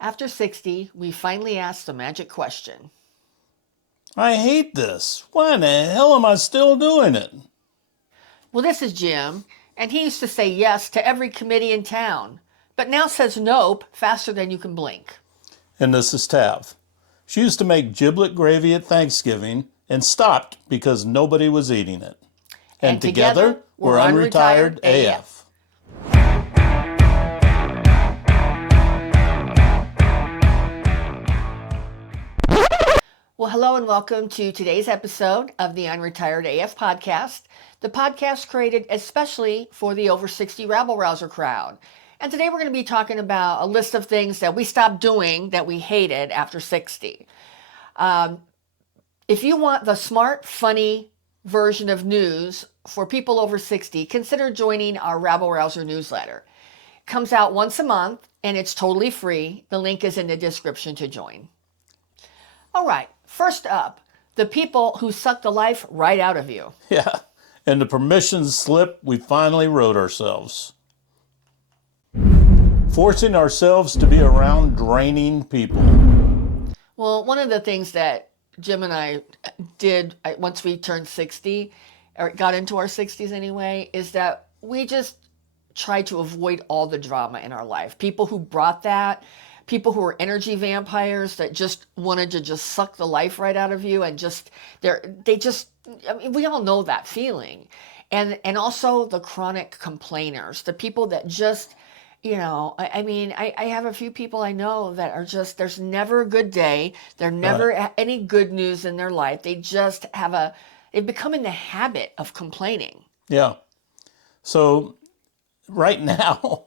After 60, we finally asked the magic question. I hate this. Why in the hell am I still doing it? Well, this is Jim, and he used to say yes to every committee in town, but now says nope faster than you can blink. And this is Tav. She used to make giblet gravy at Thanksgiving and stopped because nobody was eating it. And together, we're Unretired AF. Well, hello and welcome to today's episode of the Unretired AF podcast, the podcast created especially for the over 60 rabble-rouser crowd. And today we're going to be talking about a list of things that we stopped doing that we hated after 60. If you want the smart, funny version of news for people over 60, consider joining our rabble-rouser newsletter. It comes out once a month and it's totally free. The link is in the description to join. All right, first up, the people who suck the life right out of you. Yeah, and the permission slip we finally wrote ourselves. Forcing ourselves to be around draining people. Well, one of the things that Jim and I did once we turned 60, or got into our 60s anyway, is that we just tried to avoid all the drama in our life. People who brought that, people who were energy vampires that just wanted to just suck the life right out of you and I mean, we all know that feeling. And also the chronic complainers, the people that just, I have a few people I know that are just, there's never a good day. There's never any good news in their life. They just they've become in the habit of complaining. Yeah. So right now,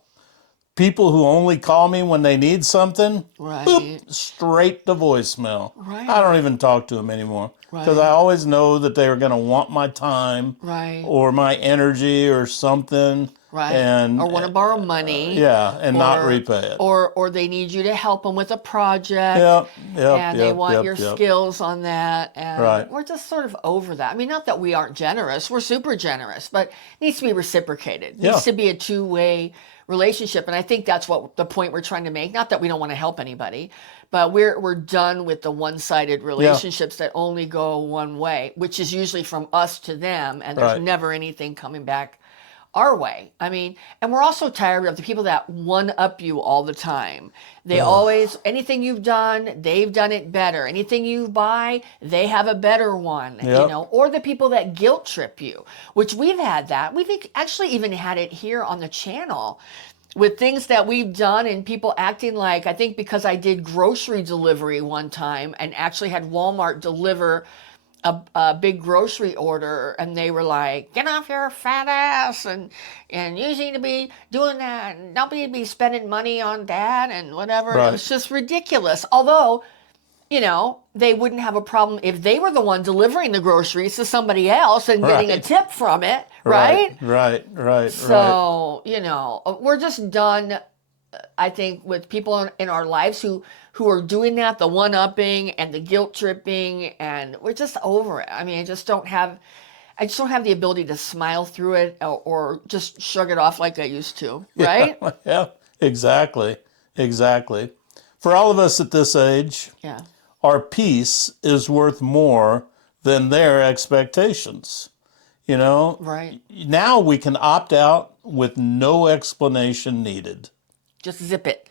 people who only call me when they need something, Right. boop, straight to voicemail. Right. I don't even talk to them anymore because I always know that they are going to want my time or my energy or something. Right. And, or want to borrow money. And not repay it. Or they need you to help them with a project. And they want your skills on that. And we're just sort of over that. I mean, not that we aren't generous. We're super generous, but it needs to be reciprocated. It needs to be a two-way relationship. And I think that's what the point we're trying to make. Not that we don't want to help anybody, but we're done with the one-sided relationships that only go one way, which is usually from us to them. And there's never anything coming back our way. I mean, and we're also tired of the people that one-up you all the time. They always, anything you've done, they've done it better. Anything you buy, they have a better one, or the people that guilt trip you, which we've had that. We've actually even had it here on the channel with things that we've done and people acting like, I think because I did grocery delivery one time and actually had Walmart deliver a big grocery order, and they were like, get off your fat ass, and you need to be doing that, and nobody be spending money on that and whatever. It was just ridiculous. Although, they wouldn't have a problem if they were the one delivering the groceries to somebody else and getting a tip from it, right? So, we're just done, I think, with people in our lives who are doing that, the one-upping and the guilt tripping, and we're just over it. I mean, I just don't have the ability to smile through it or just shrug it off like I used to, right? Yeah, exactly. For all of us at this age, our peace is worth more than their expectations. Right. Now we can opt out with no explanation needed. Just zip it.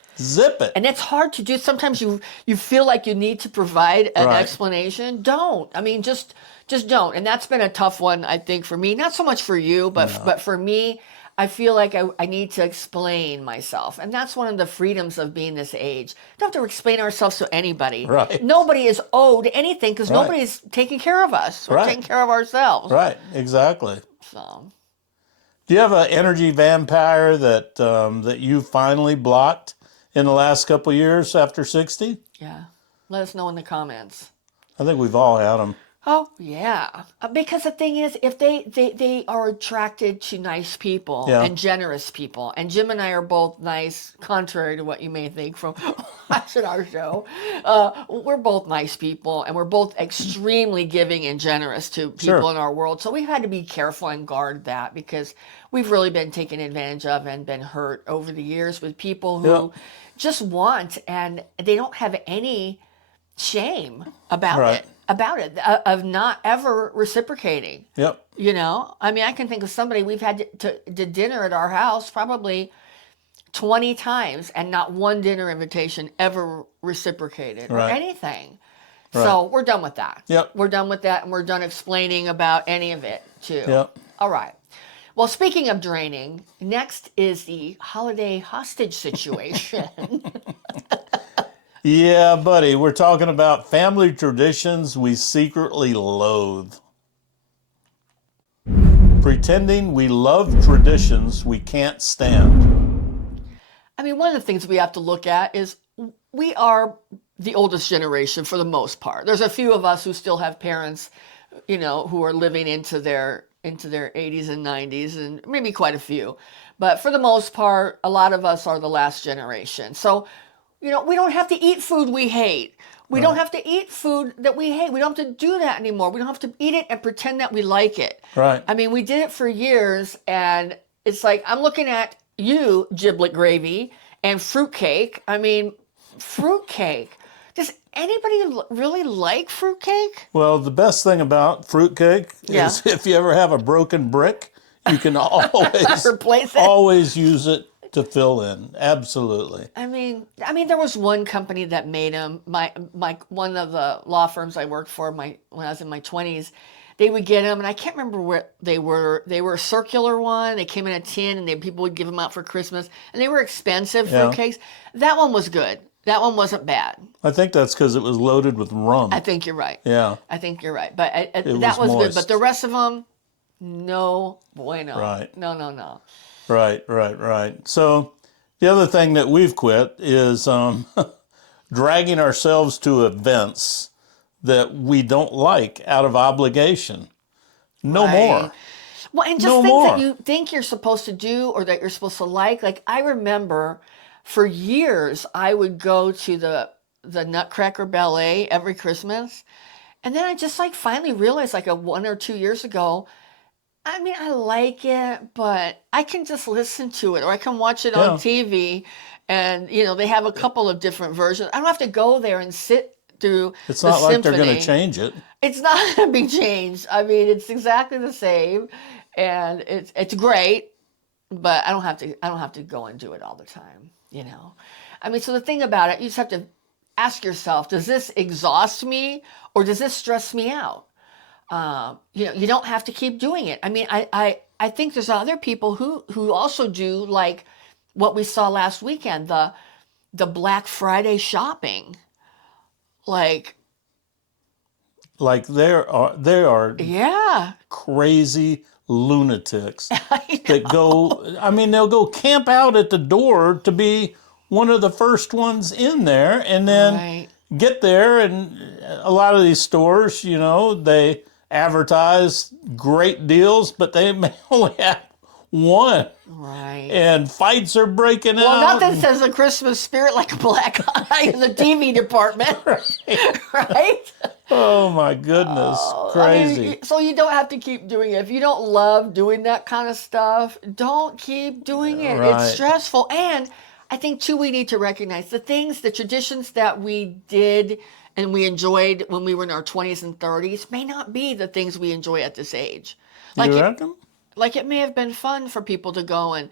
And it's hard to do. Sometimes you feel like you need to provide an explanation. Don't. I mean, just don't. And that's been a tough one, I think, for me. Not so much for you, but for me, I feel like I need to explain myself. And that's one of the freedoms of being this age. We don't have to explain ourselves to anybody. Nobody is owed anything because nobody's taking care of us. We're taking care of ourselves. Exactly. So, do you have an energy vampire that you finally blocked in the last couple of years after 60? Yeah. Let us know in the comments. I think we've all had them. Oh, yeah. Because the thing is, if they are attracted to nice people and generous people, and Jim and I are both nice, contrary to what you may think from watching our show, we're both nice people, and we're both extremely giving and generous to people in our world. So we've had to be careful and guard that because we've really been taken advantage of and been hurt over the years with people who just want, and they don't have any shame about it, of not ever reciprocating. Yep. You know, I mean, I can think of somebody we've had to dinner at our house probably 20 times and not one dinner invitation ever reciprocated or anything. So we're done with that. Yep. We're done with that, and we're done explaining about any of it too. Yep. All right. Well, speaking of draining, next is the holiday hostage situation. Yeah, buddy, we're talking about family traditions we secretly loathe. Pretending we love traditions we can't stand. I mean, one of the things we have to look at is we are the oldest generation for the most part. There's a few of us who still have parents, you know, who are living into their 80s and 90s, and maybe quite a few. But for the most part, a lot of us are the last generation. So, you know, we don't have to eat food we hate. We don't have to eat food that we hate. We don't have to do that anymore. We don't have to eat it and pretend that we like it. Right. I mean, we did it for years, and it's like, I'm looking at you, giblet gravy, and fruitcake. I mean, fruitcake. Does anybody really like fruitcake? Well, the best thing about fruitcake is if you ever have a broken brick, you can always replace it. Always use it to fill in. Absolutely. I mean, there was one company that made them. My one of the law firms I worked for when I was in my 20s, they would get them, and I can't remember where they were. They were a circular one. They came in a tin, and people would give them out for Christmas, and they were expensive fruitcakes. That one was good. That one wasn't bad. I think that's because it was loaded with rum. I think you're right. Yeah. I think you're right. But that was good. But the rest of them, no bueno. Right. No. Right. So the other thing that we've quit is dragging ourselves to events that we don't like out of obligation. No more. Well, and just things that you think you're supposed to do or that you're supposed to like. Like, I remember for years I would go to the Nutcracker Ballet every Christmas. And then I just finally realized 1 or 2 years ago, I mean, I like it, but I can just listen to it, or I can watch it on TV, and, you know, they have a couple of different versions. I don't have to go there and sit through It's the not like symphony. they're going to change it. It's not going to be changed. I mean, it's exactly the same, and it's great, but I don't have to go and do it all the time, you know. I mean, so the thing about it, you just have to ask yourself, does this exhaust me, or does this stress me out? You know, you don't have to keep doing it. I mean, I think there's other people who also do like what we saw last weekend, the Black Friday shopping. Like they are crazy lunatics that go, I mean, they'll go camp out at the door to be one of the first ones in there, and then get there, and a lot of these stores, you know, they advertise great deals, but they may only have one. Right. And fights are breaking out. Well, nothing says a Christmas spirit like a black eye in the TV department. Right? Oh, my goodness. Crazy. I mean, so you don't have to keep doing it. If you don't love doing that kind of stuff, don't keep doing it. Right. It's stressful. And I think, too, we need to recognize the traditions that we did and we enjoyed when we were in our 20s and 30s may not be the things we enjoy at this age. You reckon? Like, it may have been fun for people to go and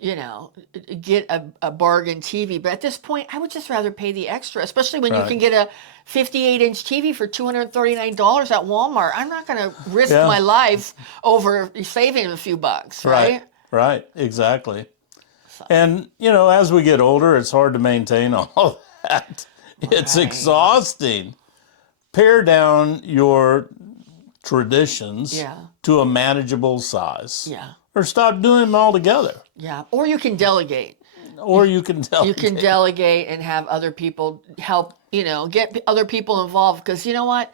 you know, get a bargain TV. But at this point, I would just rather pay the extra, especially when you can get a 58-inch TV for $239 at Walmart. I'm not going to risk my life over saving a few bucks, right? Right, exactly. So. And, you know, as we get older, it's hard to maintain all that. It's exhausting. Pare down your traditions to a manageable size. Yeah. Or stop doing them altogether. Yeah. Or you can delegate. You can delegate and have other people help, you know, get other people involved. Because you know what?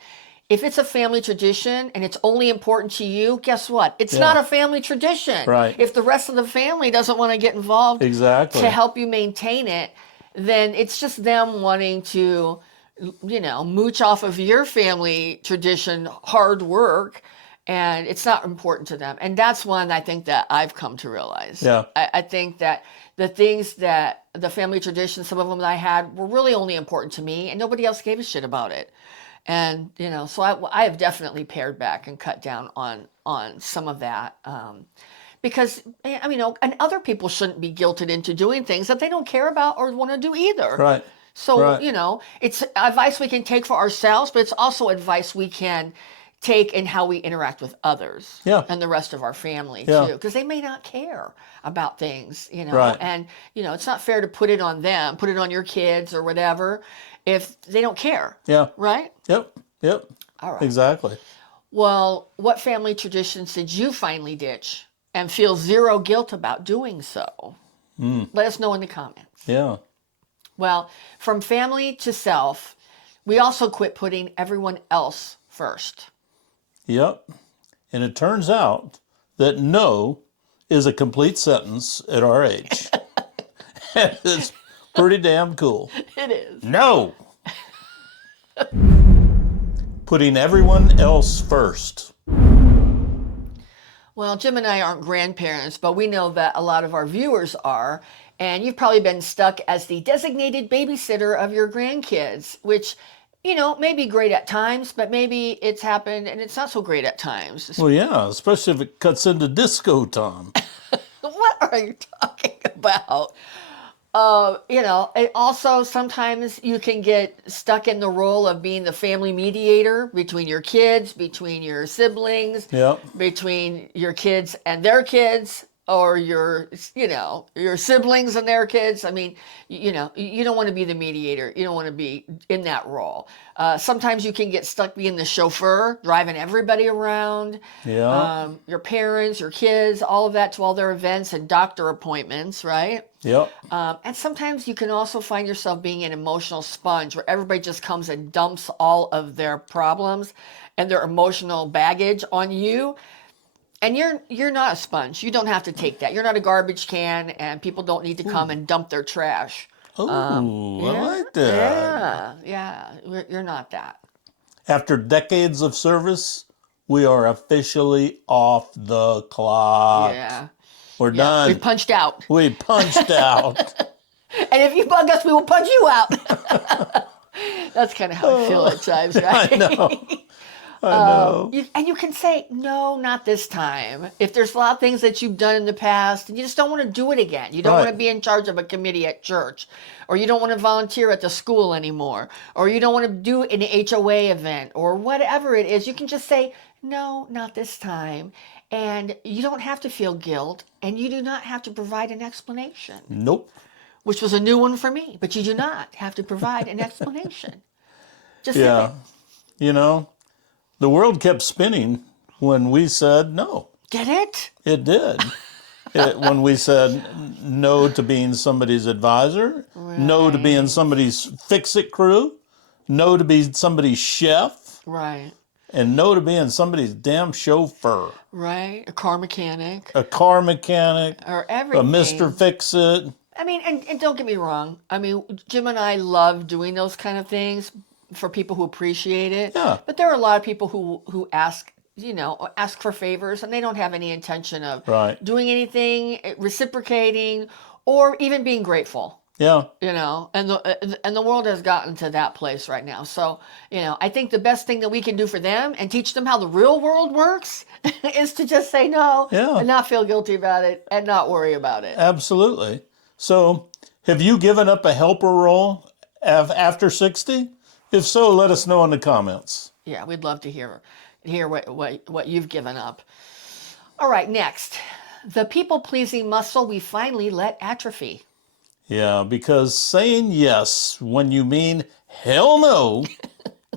if it's a family tradition and it's only important to you, guess what? It's not a family tradition. Right. If the rest of the family doesn't want to get involved to help you maintain it, then it's just them wanting to, mooch off of your family tradition, hard work, and it's not important to them. And that's one I think that I've come to realize. Yeah. I think that the things that the family traditions, some of them that I had, were really only important to me, and nobody else gave a shit about it. And, so I have definitely pared back and cut down on some of that. Because, and other people shouldn't be guilted into doing things that they don't care about or want to do either. Right. So, right. It's advice we can take for ourselves, but it's also advice we can take in how we interact with others and the rest of our family too, because they may not care about things, Right. and, it's not fair to put it on them, put it on your kids or whatever, if they don't care. Yeah. Right? Yep. All right. Exactly. Well, what family traditions did you finally ditch and feel zero guilt about doing so? Let us know in the comments. Yeah. Well, from family to self, we also quit putting everyone else first. Yep. And it turns out that no is a complete sentence at our age. It's pretty damn cool. It is. No. Putting everyone else first. Well, Jim and I aren't grandparents, but we know that a lot of our viewers are. And you've probably been stuck as the designated babysitter of your grandkids, which, may be great at times, but maybe it's happened and it's not so great at times. Well, yeah, especially if it cuts into disco time. What are you talking about? Also sometimes you can get stuck in the role of being the family mediator between your kids, between your siblings, between your kids and their kids, or your siblings and their kids. I mean, you don't want to be the mediator. You don't want to be in that role. Sometimes you can get stuck being the chauffeur, driving everybody around. Yeah. Your parents, your kids, all of that to all their events and doctor appointments, right? Yep. And sometimes you can also find yourself being an emotional sponge where everybody just comes and dumps all of their problems and their emotional baggage on you. And you're not a sponge. You don't have to take that. You're not a garbage can, and people don't need to come and dump their trash. Oh, I like that. Yeah. You're not that. After decades of service, we are officially off the clock. Yeah. We're done. We punched out. We punched out. And if you bug us, we will punch you out. That's kind of how I feel at times, right? I know. I know. And you can say, no, not this time. If there's a lot of things that you've done in the past and you just don't want to do it again. You don't want to be in charge of a committee at church, or you don't want to volunteer at the school anymore, or you don't want to do an HOA event, or whatever it is. You can just say, no, not this time. And you don't have to feel guilt, and you do not have to provide an explanation. Nope. Which was a new one for me, but you do not have to provide an explanation. Just say it. The world kept spinning when we said no. Did it? It did. When we said no to being somebody's advisor, no to being somebody's fix-it crew, no to be somebody's chef, and no to being somebody's damn chauffeur. Right, a car mechanic. Or everything. A Mr. Fix-It. I mean, and don't get me wrong. I mean, Jim and I love doing those kind of things for people who appreciate it. Yeah. But there are a lot of people who ask for favors, and they don't have any intention of doing anything, reciprocating, or even being grateful. Yeah. And the world has gotten to that place right now. So, I think the best thing that we can do for them and teach them how the real world works is to just say no and not feel guilty about it and not worry about it. Absolutely. So, have you given up a helper role after 60? If so, let us know in the comments. Yeah, we'd love to hear what you've given up. All right, next. The people-pleasing muscle we finally let atrophy. Yeah, because saying yes when you mean hell no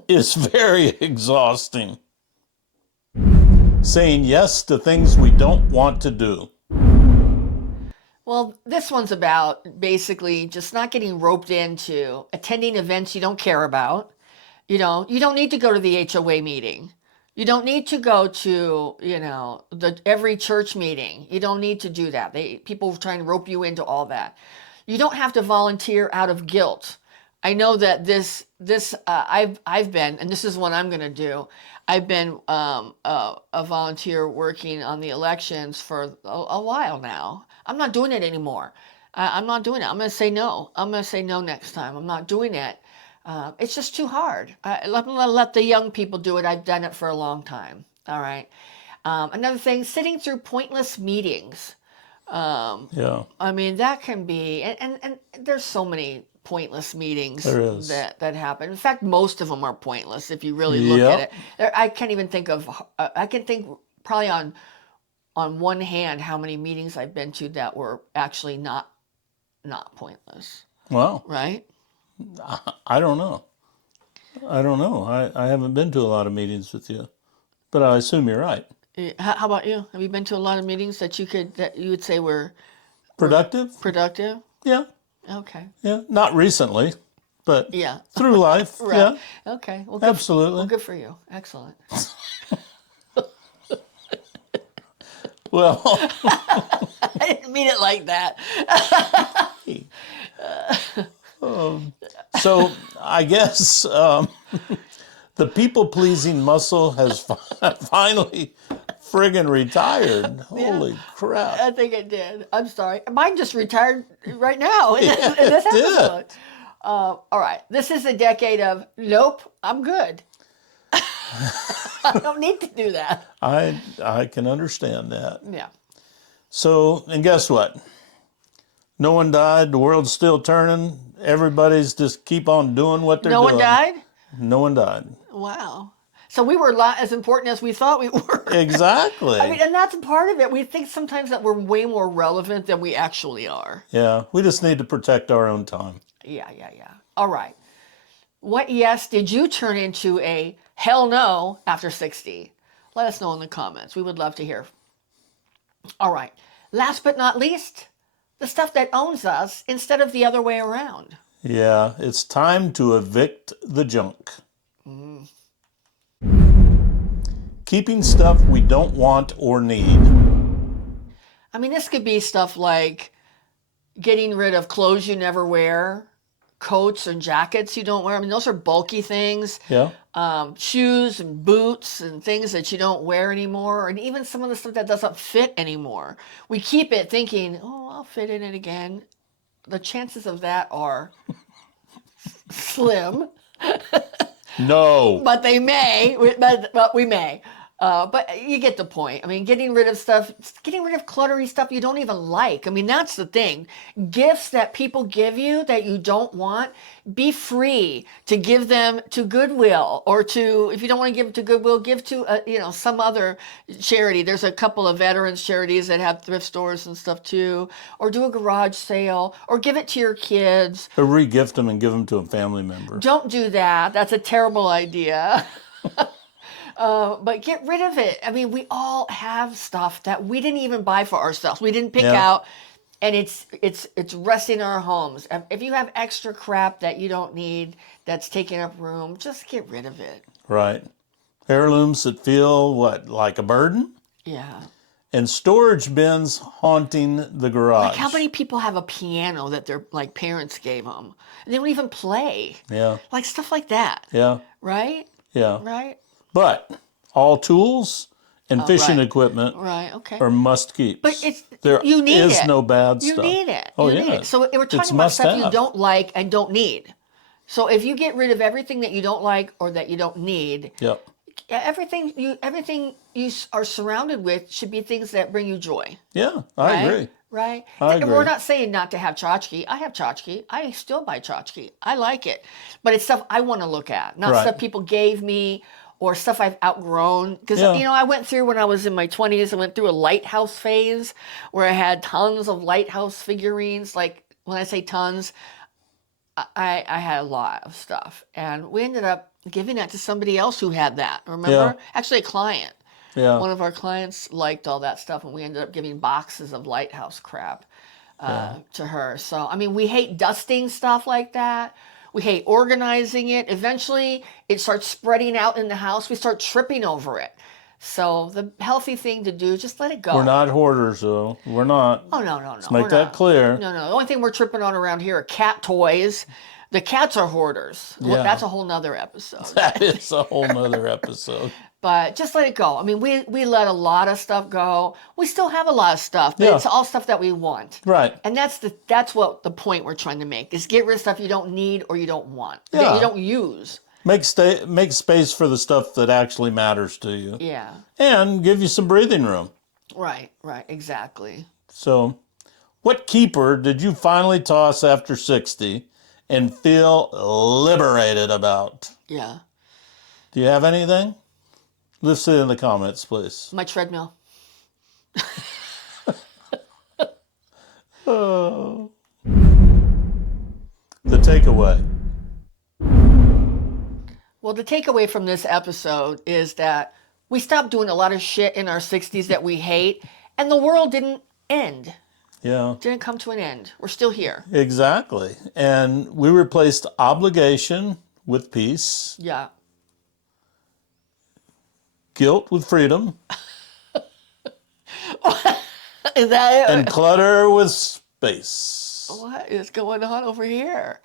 is very exhausting. Saying yes to things we don't want to do. Well, this one's about basically just not getting roped into attending events you don't care about, You don't need to go to the HOA meeting. You don't need to go to, every church meeting. You don't need to do that. People try and rope you into all that. You don't have to volunteer out of guilt. I know that I've been, and this is what I'm going to do. I've been a volunteer working on the elections for a while now. I'm not doing it anymore. I'm not doing it. I'm going to say no. I'm going to say no next time. I'm not doing it. It's just too hard. Let the young people do it. I've done it for a long time. All right. Another thing, sitting through pointless meetings. Yeah. I mean, that can be, and there's so many pointless meetings that happen. In fact, most of them are pointless if you really look at it. I can't even think of, I can think probably on one hand how many meetings I've been to that were actually not pointless. Wow. Right? I don't know. I haven't been to a lot of meetings with you, but I assume you're right. How about you? Have you been to a lot of meetings that you would say were productive? Productive? Yeah. Okay. Yeah, not recently, but yeah, through life. Right. Yeah. Okay. Well, absolutely. Good for you. Excellent. Well, I didn't mean it like that. So I guess the people-pleasing muscle has finally friggin' retired. Holy crap. I think it did. I'm sorry. Mine just retired right now in Yeah, this it did. episode. All right. This is a decade of, nope, I'm good. I don't need to do that. I can understand that. Yeah. So, and guess what? No one died. The world's still turning. Everybody's just keep on doing what they're doing. No one died? No one died. Wow. So we were not as important as we thought we were. Exactly. I mean, and that's part of it. We think sometimes that we're way more relevant than we actually are. Yeah. We just need to protect our own time. Yeah. All right. What yes did you turn into a hell no after 60? Let us know in the comments. We would love to hear. All right. Last but not least, the stuff that owns us instead of the other way around. Yeah, it's time to evict the junk. Keeping stuff we don't want or need. I mean, this could be stuff like getting rid of clothes you never wear, coats and jackets you don't wear. I mean, those are bulky things. Yeah. Shoes and boots and things that you don't wear anymore, and even some of the stuff that doesn't fit anymore. We keep it thinking, oh, I'll fit in it again. The chances of that are slim. No. But they may, but we may. But you get the point. I mean, getting rid of cluttery stuff you don't even like. I mean, that's the thing. Gifts that people give you that you don't want, be free to give them to Goodwill, or to, if you don't want to give it to Goodwill, give to some other charity. There's a couple of veterans charities that have thrift stores and stuff too, or do a garage sale, or give it to your kids. Or re-gift them and give them to a family member. Don't do that. That's a terrible idea. But get rid of it. I mean, we all have stuff that we didn't even buy for ourselves. We didn't pick out, and it's resting in our homes. If you have extra crap that you don't need that's taking up room, just get rid of it. Right. Heirlooms that feel like a burden? Yeah. And storage bins haunting the garage. Like, how many people have a piano that their parents gave them and they don't even play? Yeah. Like stuff like that. Yeah. Right? Yeah. Right? But all tools and fishing equipment are must keeps. But you need is no bad stuff. You need it. Oh, you need it. So we're talking about stuff you don't like and don't need. So if you get rid of everything that you don't like or that you don't need, everything you are surrounded with should be things that bring you joy. Yeah, I agree. Right? I agree. We're not saying not to have tchotchke. I have tchotchke. I still buy tchotchke. I like it. But it's stuff I want to look at, not stuff people gave me or stuff I've outgrown. Because, I went through, when I was in my 20s, I went through a lighthouse phase where I had tons of lighthouse figurines. Like, when I say tons, I had a lot of stuff. And we ended up giving that to somebody else who had that, remember? Yeah. Actually, a client. Yeah. One of our clients liked all that stuff, and we ended up giving boxes of lighthouse crap to her. So, I mean, we hate dusting stuff like that. We hate organizing it. Eventually, it starts spreading out in the house. We start tripping over it. So the healthy thing to do is just let it go. We're not hoarders, though. We're not. Oh, no. Let's make that clear. No. The only thing we're tripping on around here are cat toys. The cats are hoarders. Yeah. That's a whole nother episode. That is a whole nother episode. But just let it go. I mean, we let a lot of stuff go. We still have a lot of stuff, but it's all stuff that we want. Right. And that's what the point we're trying to make is get rid of stuff you don't need or you don't want, that you don't use. Make space for the stuff that actually matters to you. Yeah. And give you some breathing room. Right, exactly. So, what keeper did you finally toss after 60 and feel liberated about? Yeah. Do you have anything? List it in the comments, please. My treadmill. Oh. The takeaway. Well, the takeaway from this episode is that we stopped doing a lot of shit in our 60s that we hate, and the world didn't end. Yeah. Didn't come to an end. We're still here. Exactly. And we replaced obligation with peace. Yeah. Guilt with freedom. Is that it? And clutter with space. What is going on over here?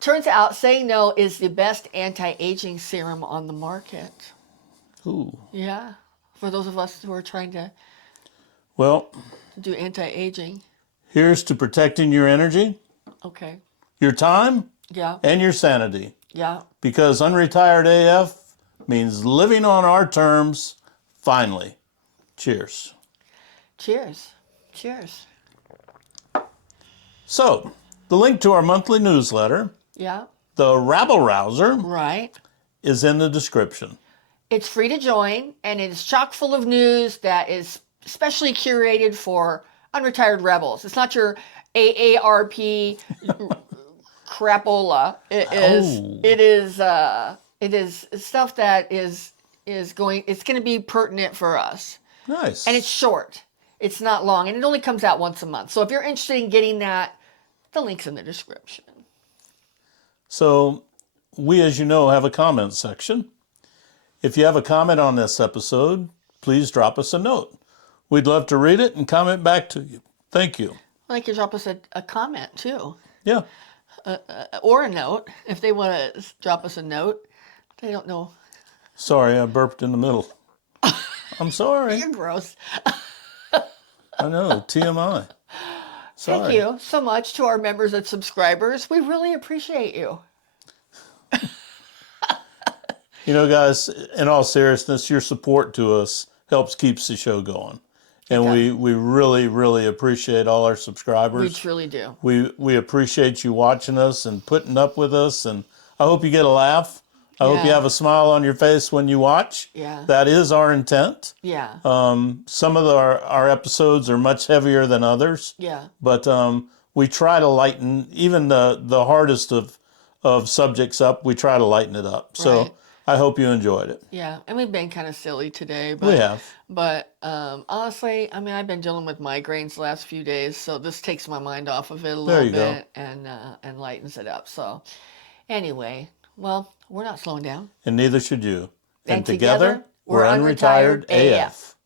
Turns out saying no is the best anti-aging serum on the market. Ooh. Yeah. For those of us who are trying to do anti-aging. Here's to protecting your energy. Okay. Your time. Yeah. And your sanity. Yeah. Because Unretired AF means living on our terms, finally. Cheers. Cheers. Cheers. So, the link to our monthly newsletter, the Rabble Rouser, is in the description. It's free to join, and it's chock full of news that is specially curated for unretired rebels. It's not your AARP crapola. It is stuff that is going. It's going to be pertinent for us. Nice. And it's short. It's not long, and it only comes out once a month. So if you're interested in getting that, the link's in the description. So we, as you know, have a comment section. If you have a comment on this episode, please drop us a note. We'd love to read it and comment back to you. Thank you. Well, they can drop us a comment, too. Yeah. Or a note, if they want to drop us a note. They don't know. Sorry, I burped in the middle. I'm sorry. You're gross. I know, TMI. Sorry. Thank you so much to our members and subscribers. We really appreciate you. You know, guys, in all seriousness, your support to us helps keeps the show going. And we really, really appreciate all our subscribers. We truly do. We appreciate you watching us and putting up with us. And I hope you get a laugh. I hope you have a smile on your face when you watch. Yeah. That is our intent. Yeah. Some of our episodes are much heavier than others. Yeah. But we try to lighten even the hardest of subjects up. We try to lighten it up. So I hope you enjoyed it. Yeah, and we've been kind of silly today. But, we have. But honestly, I mean, I've been dealing with migraines the last few days, so this takes my mind off of it a little bit and lightens it up. So anyway, well, we're not slowing down. And neither should you. And together, we're Unretired AF.